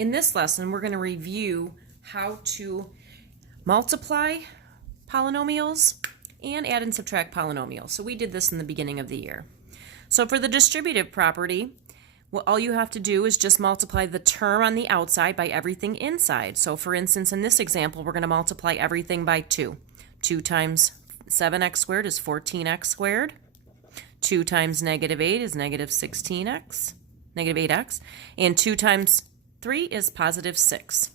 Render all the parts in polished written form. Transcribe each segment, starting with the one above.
In this lesson, we're going to review how to multiply polynomials and add and subtract polynomials. So we did this in the beginning of the year. So for the distributive property, all you have to do is just multiply the term on the outside by everything inside. So for instance, in this example, we're going to multiply everything by 2. 2 times 7x squared is 14x squared. 2 times negative 8 is negative 16x, negative 8x. And 2 times 3 is positive 6.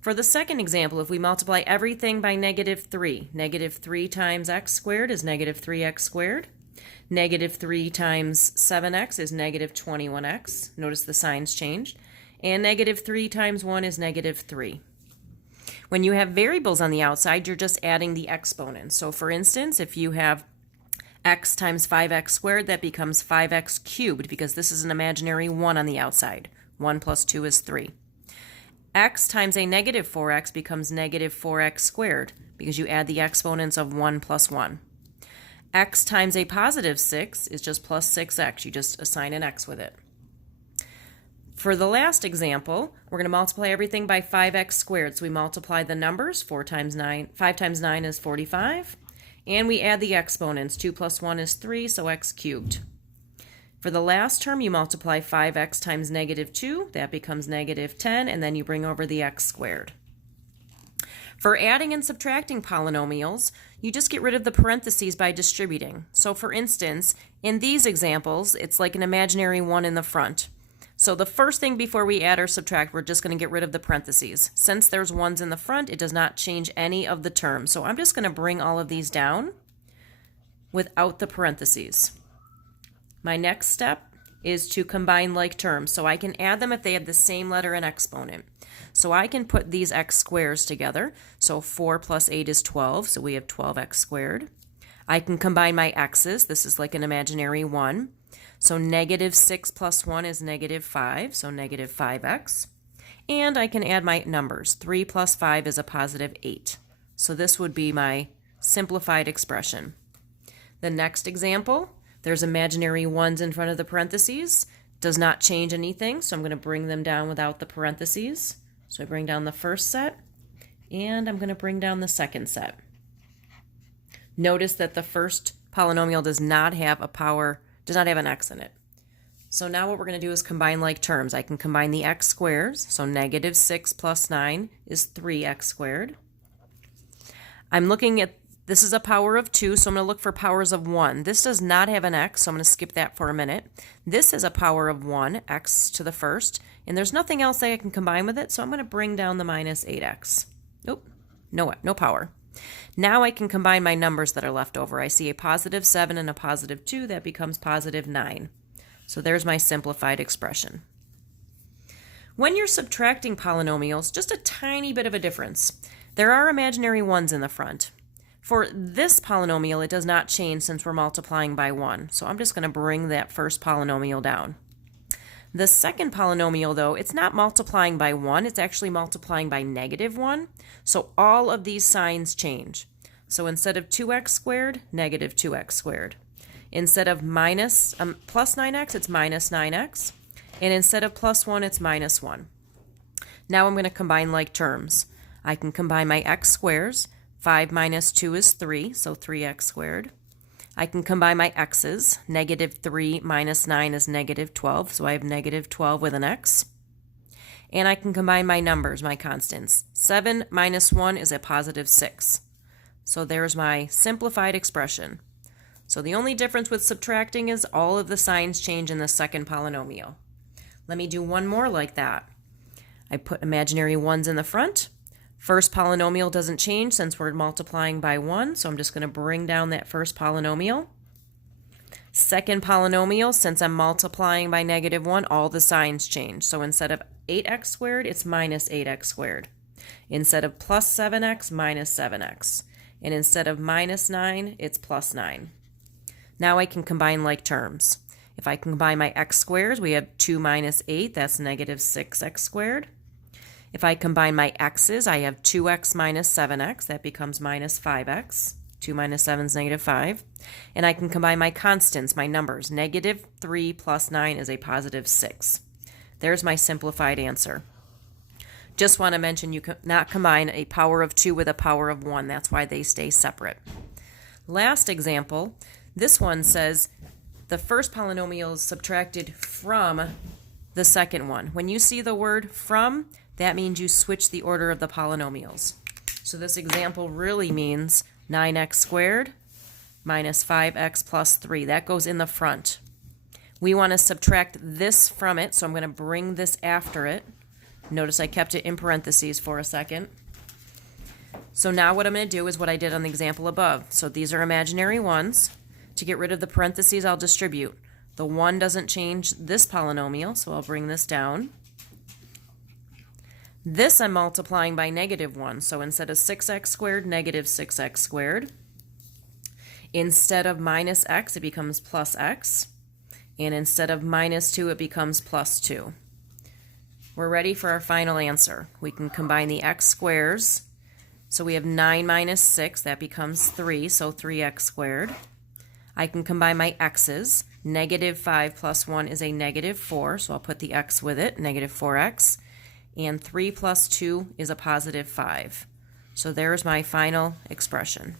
For the second example, if we multiply everything by negative 3, negative 3 times x squared is negative 3x squared. Negative 3 times 7x is negative 21x. Notice the signs changed. And negative 3 times 1 is negative 3. When you have variables on the outside, you're just adding the exponents. So for instance, if you have x times 5x squared, that becomes 5x cubed because this is an imaginary 1 on the outside. 1 plus 2 is 3. X times a negative 4x becomes negative 4x squared because you add the exponents of 1 plus 1. X times a positive 6 is just plus 6x. You just assign an x with it. For the last example, we're going to multiply everything by 5x squared. So we multiply the numbers. 5 times 9 is 45. And we add the exponents. 2 plus 1 is 3, so x cubed. For the last term, you multiply 5x times negative 2. That becomes negative 10, and then you bring over the x squared. For adding and subtracting polynomials, you just get rid of the parentheses by distributing. So for instance, in these examples, it's like an imaginary 1 in the front. So the first thing before we add or subtract, we're just going to get rid of the parentheses. Since there's 1s in the front, it does not change any of the terms. So I'm just going to bring all of these down without the parentheses. My next step is to combine like terms. So I can add them if they have the same letter and exponent. So I can put these x squares together. So 4 plus 8 is 12, so we have 12x squared. I can combine my x's. This is like an imaginary 1. So negative 6 plus 1 is negative 5, so negative 5x. And I can add my numbers. 3 plus 5 is a positive 8. So this would be my simplified expression. The next example, there's imaginary 1s in front of the parentheses. Does not change anything, so I'm going to bring them down without the parentheses. So I bring down the first set, and I'm going to bring down the second set. Notice that the first polynomial does not have an x in it. So now what we're going to do is combine like terms. I can combine the x squares, so negative 6 plus 9 is 3x squared. I'm looking at, this is a power of 2, so I'm going to look for powers of 1. This does not have an x, so I'm going to skip that for a minute. This is a power of 1, x to the first, and there's nothing else that I can combine with it, so I'm going to bring down the minus 8x. Nope, no power. Now I can combine my numbers that are left over. I see a positive 7 and a positive 2. That becomes positive 9. So there's my simplified expression. When you're subtracting polynomials, just a tiny bit of a difference. There are imaginary 1s in the front. For this polynomial, it does not change since we're multiplying by 1. So I'm just going to bring that first polynomial down. The second polynomial, though, it's not multiplying by 1, it's actually multiplying by negative 1. So all of these signs change. So instead of 2x squared, negative 2x squared. Instead of plus 9x, it's minus 9x. And instead of plus 1, it's minus 1. Now I'm going to combine like terms. I can combine my x squares. 5 minus 2 is 3, so 3x squared. I can combine my x's. Negative 3 minus 9 is negative 12, so I have negative 12 with an x. And I can combine my numbers, my constants. 7 minus 1 is a positive 6. So there's my simplified expression. So the only difference with subtracting is all of the signs change in the second polynomial. Let me do one more like that. I put imaginary 1s in the front. First polynomial doesn't change since we're multiplying by 1, so I'm just going to bring down that first polynomial. Second polynomial, since I'm multiplying by negative 1, all the signs change. So instead of 8x squared, it's minus 8x squared. Instead of plus 7x, minus 7x. And instead of minus 9, it's plus 9. Now I can combine like terms. If I combine my x squares, we have 2 minus 8, that's negative 6x squared. If I combine my x's, I have 2x minus 7x. That becomes minus 5x. 2 minus 7 is negative 5. And I can combine my constants, my numbers. Negative 3 plus 9 is a positive 6. There's my simplified answer. Just want to mention you cannot combine a power of 2 with a power of 1. That's why they stay separate. Last example, this one says the first polynomial is subtracted from the second one. When you see the word from, that means you switch the order of the polynomials. So this example really means 9x squared minus 5x plus 3. That goes in the front. We want to subtract this from it, so I'm going to bring this after it. Notice I kept it in parentheses for a second. So now what I'm going to do is what I did on the example above. So these are imaginary ones. To get rid of the parentheses, I'll distribute. The 1 doesn't change this polynomial, so I'll bring this down. This I'm multiplying by negative 1, so instead of 6x squared, negative 6x squared. Instead of minus x, it becomes plus x. And instead of minus 2, it becomes plus 2. We're ready for our final answer. We can combine the x squares. So we have 9 minus 6, that becomes 3, so 3x squared. I can combine my x's. Negative 5 plus 1 is a negative 4, so I'll put the x with it, negative 4x. And 3 plus 2 is a positive 5. So there's my final expression.